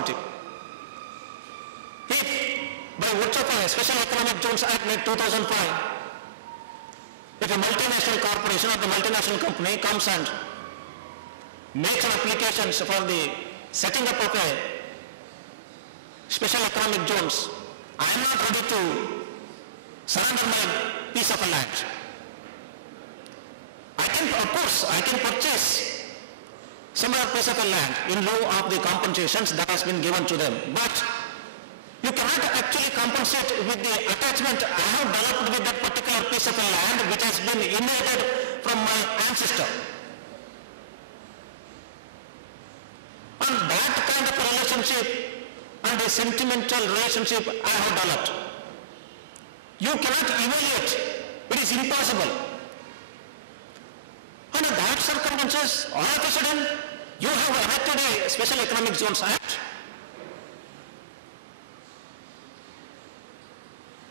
If by virtue of a Special Economic Zones Act 2005, if a multinational corporation or the multinational company comes and makes an application for the setting up of a special economic zones, I am not ready to surrender my piece of land. Of course, I can purchase some other piece of land in lieu of the compensations that has been given to them. But you cannot actually compensate with the attachment I have developed with that particular piece of land which has been inherited from my ancestor. And that kind of a relationship and a sentimental relationship I have developed, you cannot evaluate. It is impossible. Under that circumstances, all of a sudden, you have enacted a Special Economic Zones Act.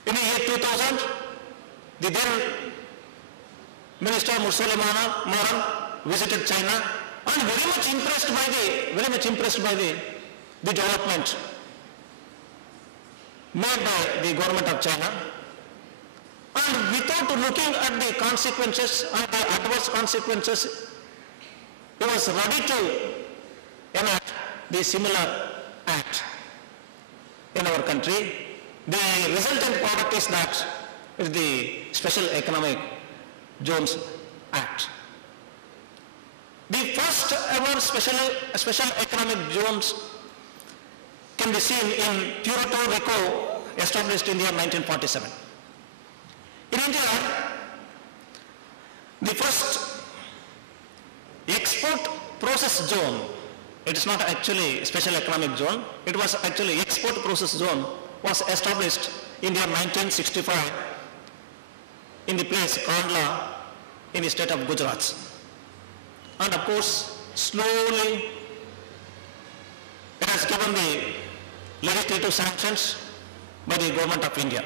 In the year 2000, the then Minister Mursala Moran visited China and very much impressed by the development made by the government of China. And without looking at the consequences and the adverse consequences, he was ready to enact the similar act in our country. The resultant product is that is the Special Economic Zones Act. The first ever special economic zones can be seen in Puerto Rico, established in the year 1947. In India, the first export process zone, it is not actually a special economic zone, it was actually export process zone, was established in the year 1965 in the place Kandla in the state of Gujarat. And of course, slowly it has given the legislative sanctions by the government of India.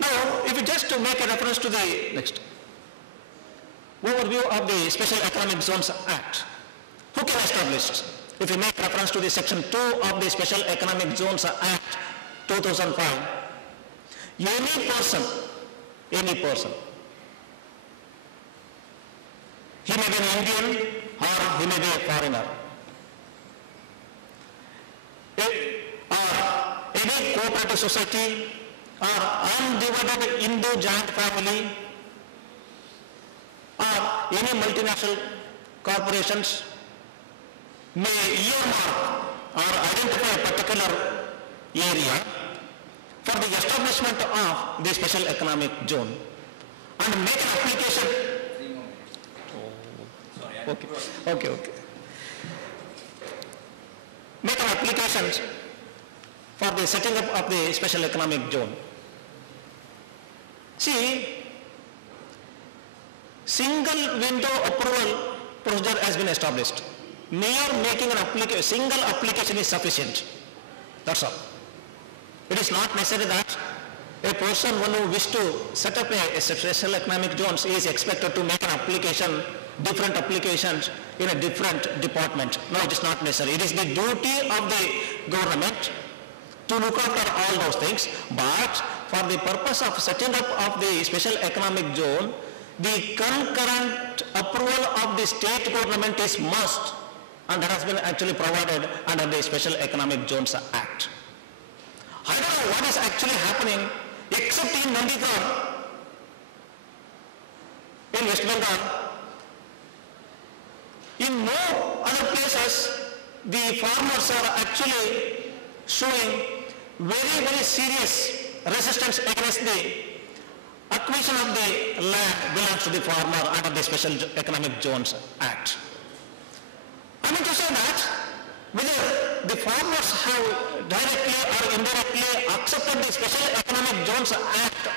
Now, if you just to make a reference to the next overview of the Special Economic Zones Act, who can establish it? If you make reference to the section 2 of the Special Economic Zones Act 2005, any person, he may be an Indian or he may be a foreigner, or any cooperative society or undivided Hindu joint family or any multinational corporations may earmark or identify a particular area for the establishment of the Special Economic Zone and make an application. Okay. Make an application for the setting up of the Special Economic Zone. See, single window approval procedure has been established. Mere making an application, single application is sufficient. That's all. It is not necessary that a person who wishes to set up a Special Economic Zones is expected to make an application, different applications in a different department. No, it is not necessary. It is the duty of the government to look after all those things, but for the purpose of setting up of the Special Economic Zone, the concurrent approval of the state government is must, and that has been actually provided under the Special Economic Zones Act. I don't know what is actually happening except in Nandigram, in West Bengal. In no other places, the farmers are actually showing very, very serious resistance against the acquisition of the land belongs to the farmer under the Special Economic Zones Act. I mean to say that whether the farmers have directly or indirectly accepted the Special Economic Zones Act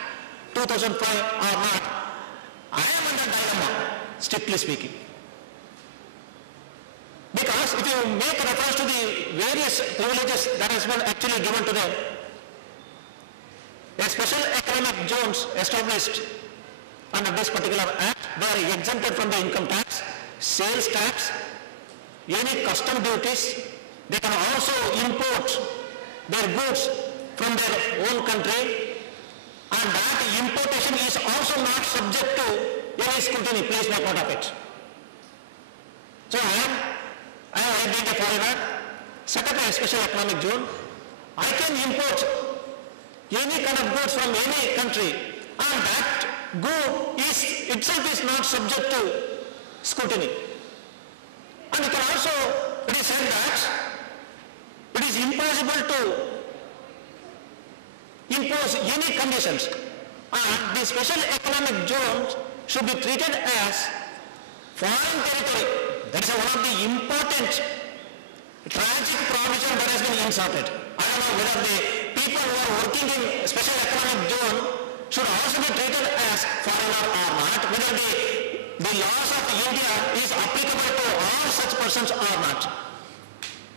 2005 or not, I am under dilemma, strictly speaking. Because if you make reference to the various privileges that has been actually given to them, a Special Economic Zones established under this particular act, they are exempted from the income tax, sales tax, any custom duties, they can also import their goods from their own country, and that importation is also not subject to any scrutiny. Please make note of it. So I am being a foreigner, set up a special economic zone. I can import any kind of goods from any country, and that good itself is not subject to scrutiny. And you can also, it is said that it is impossible to impose any conditions, and the special economic zones should be treated as foreign territory. That is one of the important tragic provision that has been inserted. I don't know whether the people who are working in special economic zone should also be treated as foreigner or not, whether the laws of India is applicable to all such persons or not.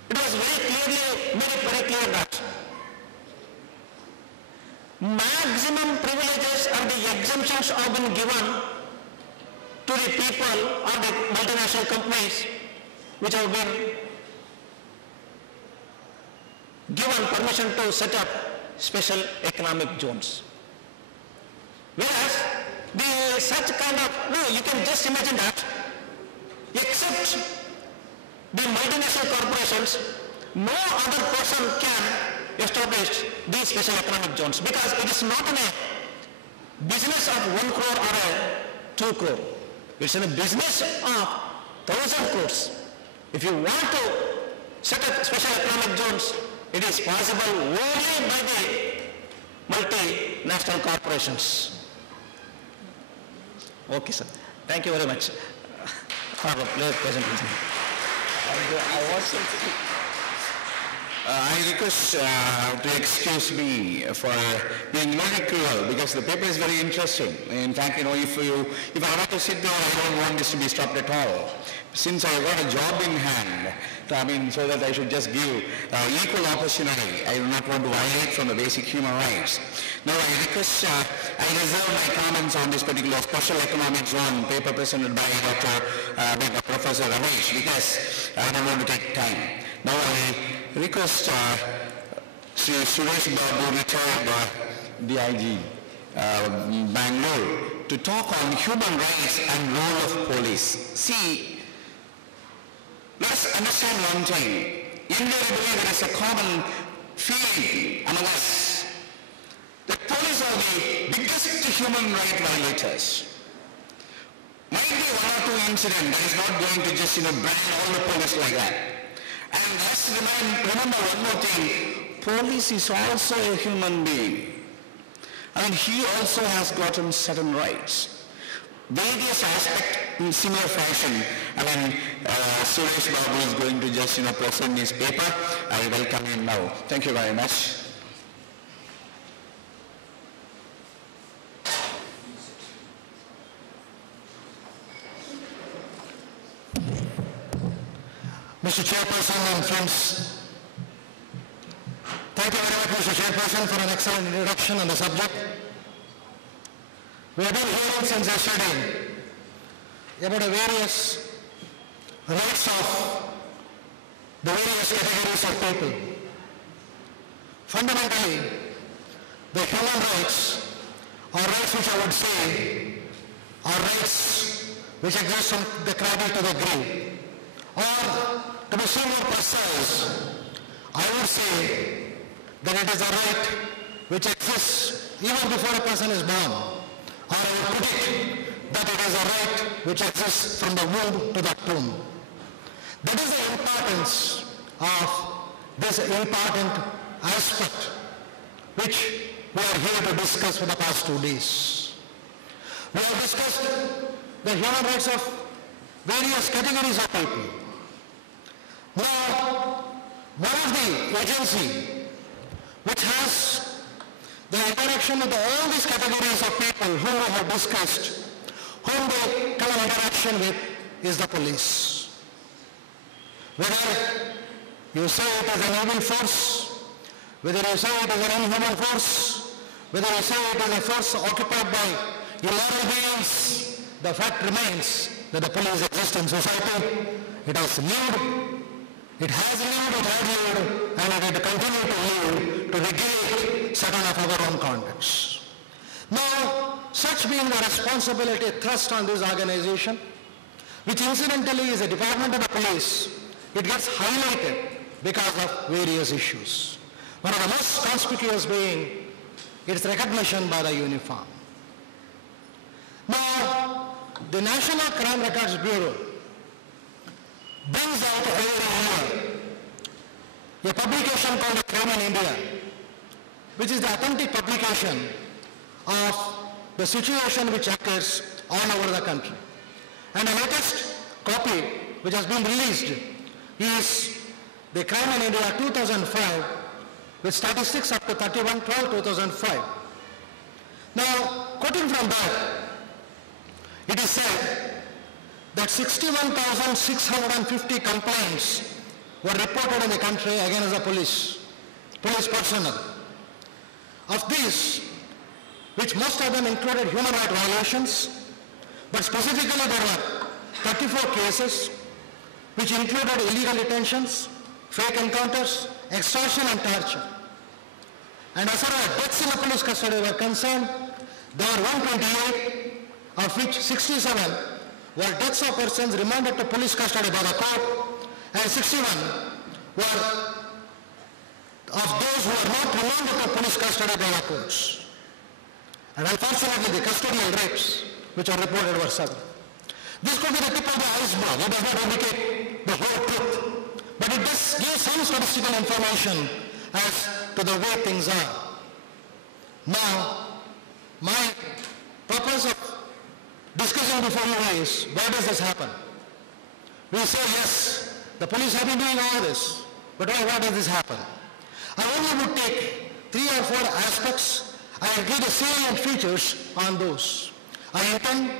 It was very clearly made it very clear that maximum privileges and the exemptions have been given to the people or the multinational companies which have been given permission to set up special economic zones. Whereas such kind of, you can just imagine that except the multinational corporations, no other person can establish these special economic zones, because it is not in a business of 1 crore or a 2 crore. It's in a business of 1,000 crores. If you want to set up special economic zones, it is possible only by the multinational corporations. Okay, sir. Thank you very much for the presentation. I request to excuse me for being very cruel, because the paper is very interesting. In fact, if I were to sit down, I don't want this to be stopped at all. Since I got a job in hand, so that I should just give equal opportunity. I do not want to violate from the basic human rights. Now I request, I reserve my comments on this particular special economic zone paper presented by Professor Ramesh, because I don't want to take time. Now I request Sri Suresh Babu, retired DIG, Bangalore, to talk on human rights and role of police. See, let's understand one thing. Invariably, there is a common feeling among us that police are the biggest human right violators. Might be one or two incidents, that is not going to just ban all the police like that. And let's remember one more thing. Police is also a human being. He also has gotten certain rights. Various aspects in similar fashion. Suresh Babu is going to just present his paper. I welcome him now. Thank you very much. Mr. Chairperson and friends, thank you very much, Mr. Chairperson, for an excellent introduction on the subject. We have been hearing since yesterday about the various rights of the various categories of people. Fundamentally, the human rights, or rights which I would say are rights which exist from the cradle to the grave. Or, to be so more precise, I would say that it is a right which exists even before a person is born. Or I would predict that it is a right which exists from the womb to the tomb. That is the importance of this important aspect which we are here to discuss for the past 2 days. We have discussed the human rights of various categories of people. Now, one of the agency which has the interaction with all these categories of people whom we have discussed, whom they come in interaction with, is the police. Whether you say it is an evil force, whether you say it is an inhuman force, whether you say it is a force occupied by immoral beings, the fact remains that the police exist in society. It has lived It has lived, it had lived, and it will continue to live to regulate certain of our own conducts. Now, such being the responsibility thrust on this organization, which incidentally is a department of the police, it gets highlighted because of various issues. One of the most conspicuous being its recognition by the uniform. Now, the National Crime Records Bureau brings out every year a publication called Crime in India, which is the authentic publication of the situation which occurs all over the country. And the latest copy which has been released is the Crime in India 2005 with statistics up to 31/12/2005. Now, quoting from that, it is said that 61,650 complaints were reported in the country against the police personnel. Of these, which most of them included human rights violations, but specifically there were 34 cases which included illegal detentions, fake encounters, extortion and torture. And as far as deaths in the police custody were concerned, there were 128, of which 67 were deaths of persons remanded to police custody by the court, and 61 were of those who were not remanded to police custody by the courts. And unfortunately, the custodial rapes which are reported were several. This could be the tip of the iceberg. It does not indicate the whole truth, but it does give some statistical information as to the way things are. Now, my purpose of discussing before you is, why does this happen? We say, yes, the police have been doing all this, but why does this happen? I only would take 3 or 4 aspects. I will give the salient features on those. I intend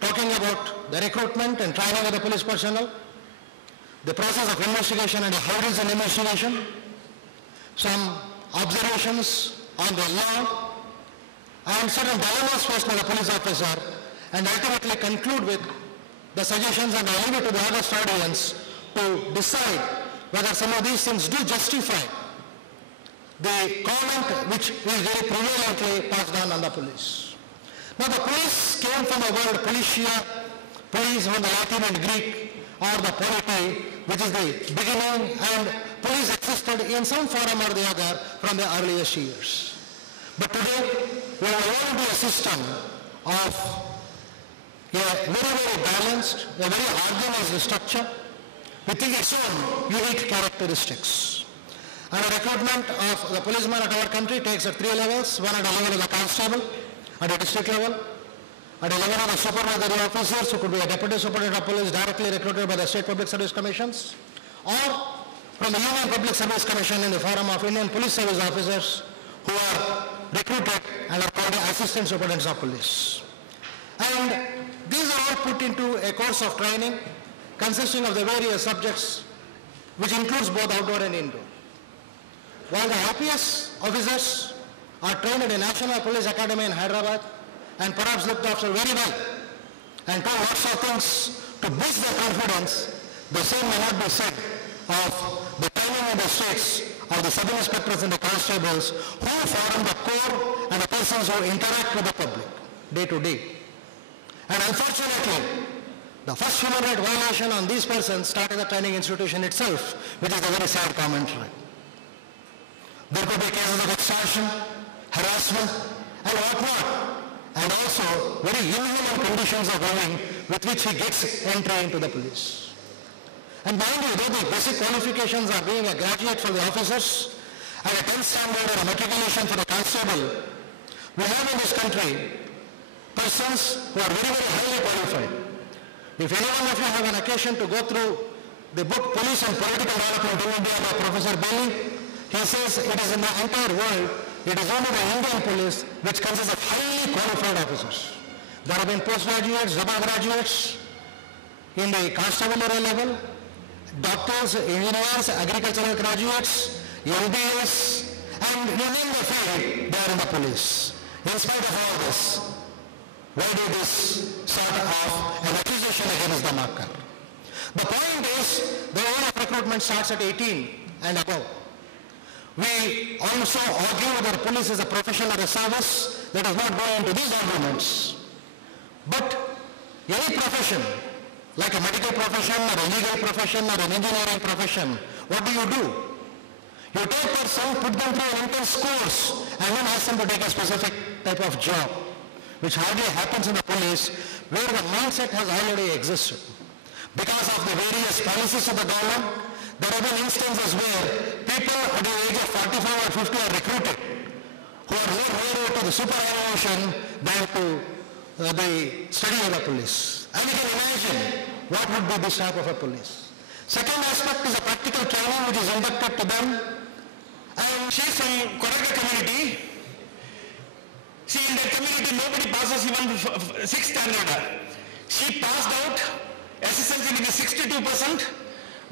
talking about the recruitment and training of the police personnel, the process of investigation and how it is an investigation, some observations on the law, and certain dilemmas faced by the police officer, and ultimately conclude with the suggestions, and I leave it to the August audience to decide whether some of these things do justify the comment which is very prevalently passed on the police. Now, the police came from the word policia, police from the Latin and Greek, or the polity, which is the beginning, and police existed in some form or the other from the earliest years. But today, we are moving into a system of a very, very balanced, a very organized structure with its own unique characteristics. And the recruitment of the policeman at our country takes at 3 levels, one at the level of the constable, at a district level, at the level of the supervisory officers, who could be a deputy superintendent of police directly recruited by the state public service commissions, or from the Union Public Service Commission in the form of Indian Police Service officers who are recruited and are called assistant superintendents of police. And these are all put into a course of training consisting of the various subjects, which includes both outdoor and indoor. While the IPS officers are trained at the National Police Academy in Hyderabad and perhaps looked after very well and told lots of things to boost their confidence, the same may not be said of the training in the states of the sub-inspectors and the constables who form the core and the persons who interact with the public day to day. And unfortunately, the first human rights violation on these persons started the training institution itself, which is a very sad commentary. There could be cases of extortion, harassment, and whatnot, and also very inhuman conditions of living with which he gets entry into the police. And mind you, though the basic qualifications are being a graduate for the officers and a 10th standard or a matriculation for the constable, we have in this country persons who are very, very highly qualified. If any one of you have an occasion to go through the book Police and Political Development in India by Professor Bailey, he says it is in the entire world, it is only the Indian police which consists of highly qualified officers. There have been postgraduates, double graduates in the constabulary level, doctors, engineers, agricultural graduates, MBAs, and you name the field, they are in the police. In spite of all this, why do this sort of an accusation against them occur? The point is, the age of recruitment starts at 18 and above. We also argue whether police is a profession or a service. Let us not go into these arguments. But any profession, like a medical profession or a legal profession or an engineering profession, what do? You take a person, put them through an intense course, and then ask them to take a specific type of job, which hardly happens in the police, where the mindset has already existed. Because of the various policies of the government, there have been instances where people at the age of 45 or 50 are recruited, who are more worried to the superannuation than to the study of the police. And you can imagine what would be this type of a police. Second aspect is a practical training which is inducted to them. And She's from Kodaga community. See, in that community, nobody passes even 6th standard. She passed out, SSLC with 62%,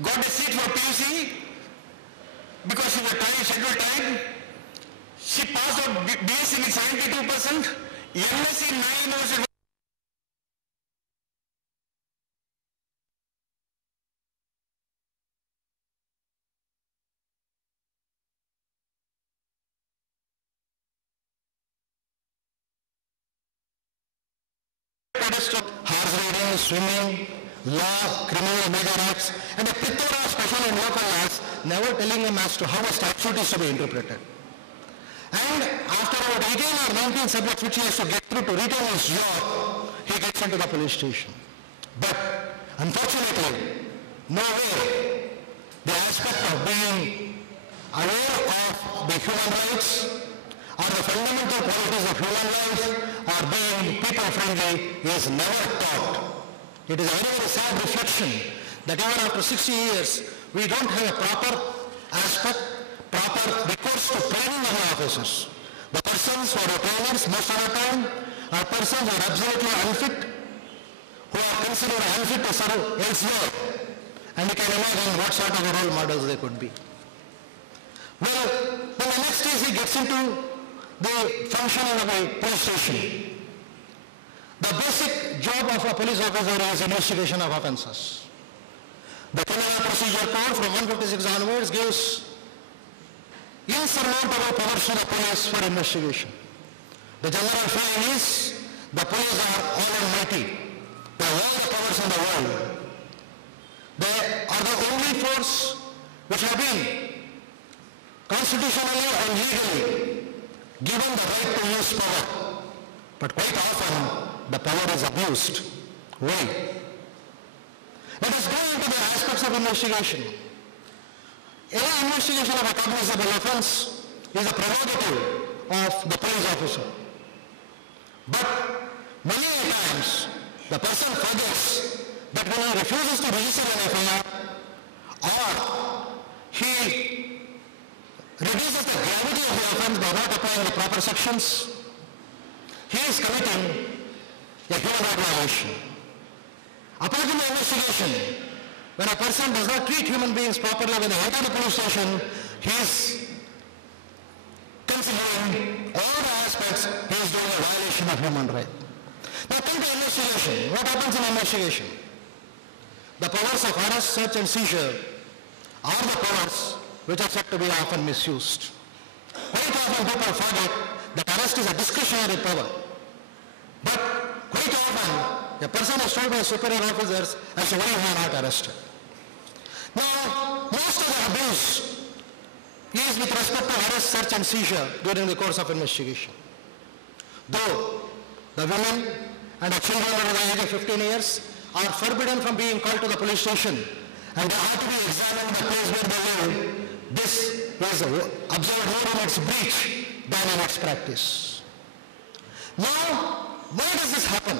got a seat for PUC because she was scheduled time. She passed out BSc with 72%, MSc 9 university. Horse riding, swimming, law, criminal major acts, and a plethora of special and local laws, never telling him as to how a statute is to be interpreted. And after about 18 or 19 subjects which he has to get through to retain his job, he gets into the police station. But unfortunately, nowhere the aspect of being aware of the human rights or the fundamental qualities of human life or being people-friendly is never taught. It is a very, very sad reflection that even after 60 years, we don't have a proper aspect, proper recourse to training of our officers. The persons who are trainers most of the time are persons who are absolutely unfit, who are considered unfit to serve elsewhere. And you can imagine what sort of role models they could be. Well, then the next is he gets into the functioning of a police station. The basic job of a police officer is investigation of offences. The Criminal Procedure Code from 156 onwards gives insurmountable powers to the police for investigation. The general feeling is the police are all almighty. They have all the powers in the world. They are the only force which have been constitutionally and legally given the right to use power. But quite often, the power is abused. Why? Let us go into the aspects of investigation. Any investigation of a cognizable offense is a prerogative of the police officer. But many times, the person forgets that when he refuses to register an FIR or he reduces the gravity of the offense by not applying the proper sections, he is committing a human right violation. Apart from the investigation, when a person does not treat human beings properly when they enter the police station, he is considering all the aspects, he is doing a violation of human right. Now come to investigation. What happens in investigation? The powers of arrest, search and seizure are the powers which are said to be often misused. Quite often people forget that arrest is a discretionary power. But quite often a person is told by superior officers as to why he is not arrested. Now, most of the abuse is with respect to arrest, search and seizure during the course of investigation. Though the women and the children under the age of 15 years are forbidden from being called to the police station and they have to be examined in the place where they live, this is observed more in its breach than in its practice. Now, why does this happen?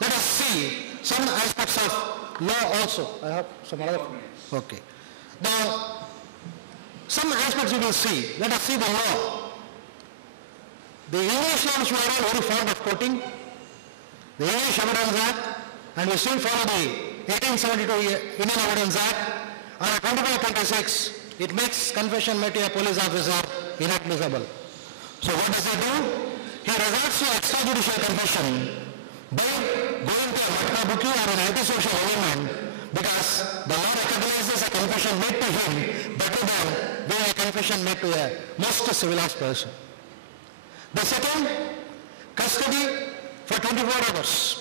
Let us see some aspects of law also. I have some other. Okay. Now, some aspects you will see. Let us see the law. The English laws were all very fond of quoting the English Evidence Act, and we still follow the 1872 Indian Evidence Act. On 2526, it makes confession made to a police officer inadmissible. So what does he do? He resorts to extrajudicial confession by going to a matna bookie or an antisocial element, because the law recognizes a confession made to him better than being a confession made to a most civilized person. The second, custody for 24 hours.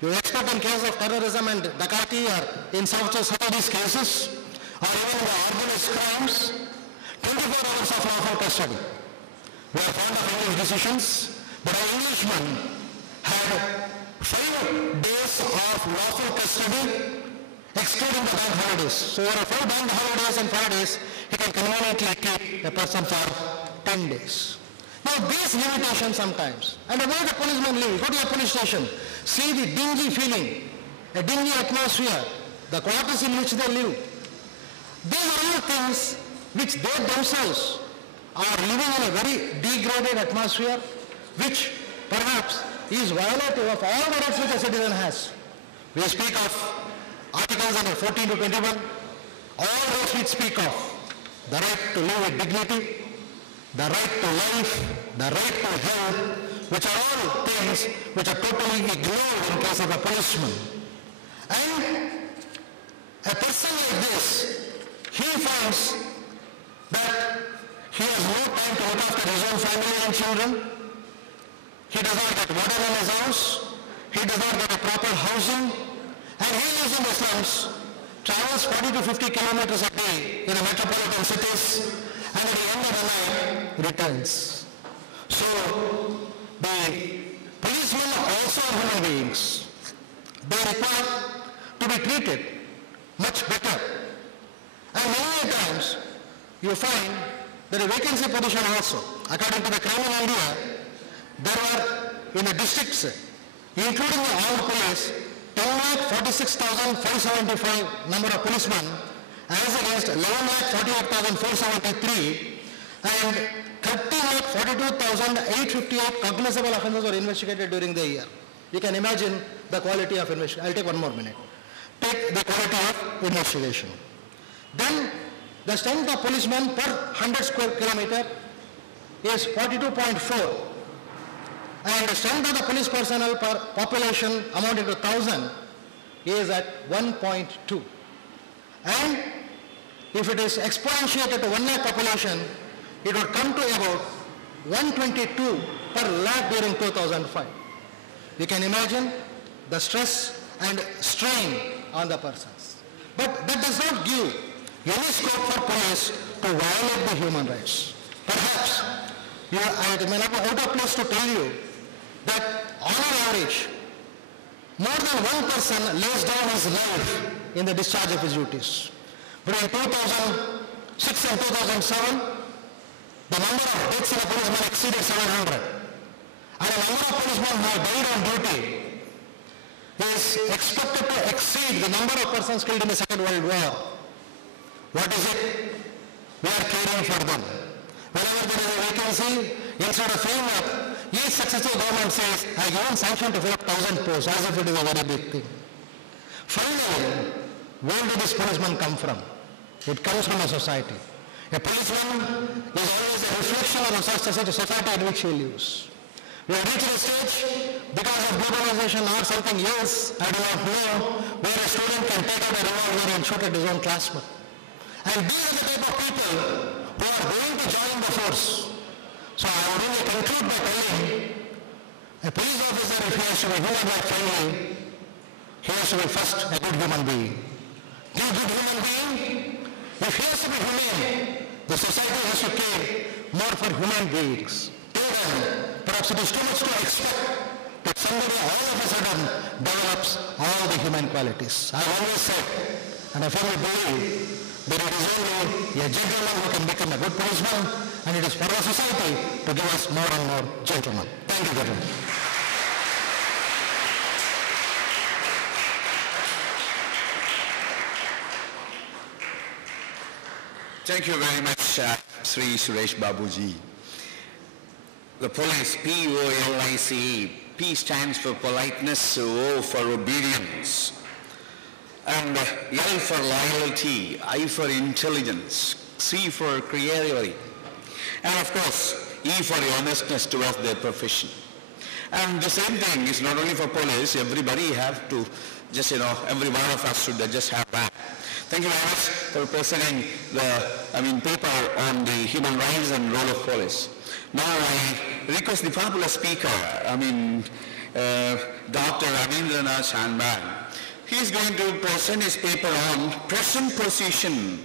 You expect in case of terrorism and Dakati or in some of these cases, or even the organized crimes, 24 hours of lawful custody. We are fond of English decisions, but an Englishman had 5 days of lawful custody, excluding the bank holidays. So there are 4 bank holidays and 5 days, he can conveniently keep a person for 10 days. Now these limitations sometimes, and where the policemen live, go to a police station, see the dingy feeling, a dingy atmosphere, the quarters in which they live. These are all things which they themselves are living in a very degraded atmosphere, which perhaps is violative of all the rights which a citizen has. We speak of Articles under 14 to 21, all rights which speak of the right to live with dignity, the right to life, the right to health, which are all things which are totally ignored in case of a policeman. And a person like this, he finds that he has no time to look after his own family and children. He does not get water in his house. He does not get a proper housing. And he lives in the slums, travels 40 to 50 kilometers a day in the metropolitan cities, and at the end of the night, returns. So, the policemen are also human beings. They require to be treated much better. And many times, you find that a vacancy position also, according to the crime in India, there were in the districts, including the armed police, 10,46,575 number of policemen as against 11,48,473 and 30,42,858 cognizable offences were investigated during the year. You can imagine the quality of investigation. I'll take one more minute. Take the quality of investigation. Then the strength of policemen per 100 square kilometer is 42.4. And the strength of the police personnel per population amounting to 1,000 is at 1.2. And if it is exponentiated to 1 lakh population, it would come to about 122 per lakh during 2005. You can imagine the stress and strain on the persons. But that does not give any scope for police to violate the human rights. Perhaps, I may not be out of place to tell you that on an average, more than one person lays down his life in the discharge of his duties. Between 2006 and 2007, the number of deaths in a policeman exceeded 700. And the number of policemen who died on duty is expected to exceed the number of persons killed in the Second World War. What is it? We are caring for them. Whenever there is a vacancy, instead of filling up, each successive government says, I have given sanction to fill up 1,000 posts, as if it is a very big thing. Finally, where did this policeman come from? It comes from a society. A policeman is always a reflection of the society in which he lives. We have reached a stage, because of globalization or something else, I do not know, where a student can take out a revolver and shoot at his own classmate. And these are the type of people who are going to join the force. So I would really conclude by telling a police officer, if he has to be human like family, he has to be first a good human being. This good human being, if he has to be humane, the society has to care more for human beings. Till then, perhaps it is too much to expect that somebody all of a sudden develops all the human qualities. I always said, and I firmly believe, that it is only a gentleman who can become a good policeman, and it is for the society to give us more and more gentlemen. Thank you, gentlemen. Thank you very much, Sri Suresh Babuji. The police, P-O-L-I-C-E. P stands for politeness, O for obedience, and L for loyalty, I for intelligence, C for creativity, and of course, E for honestness towards their profession. And the same thing is not only for police, everybody have to just, every one of us should just have that. Thank you very much for presenting the, paper on the human rights and role of police. Now I request the popular speaker, Dr. Ravindranath Shanbhag. He is going to present his paper on present position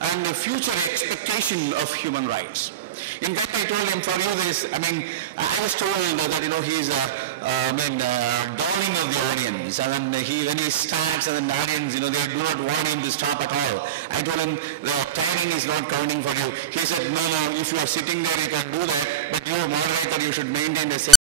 and the future expectation of human rights. In fact, I told him for you this, I was told that, he's darling of the audience. And then when he starts, and the audience, they do not want him to stop at all. I told him the timing is not counting for you. He said, no, if you are sitting there, you can do that, but you, moderator, you should maintain the same.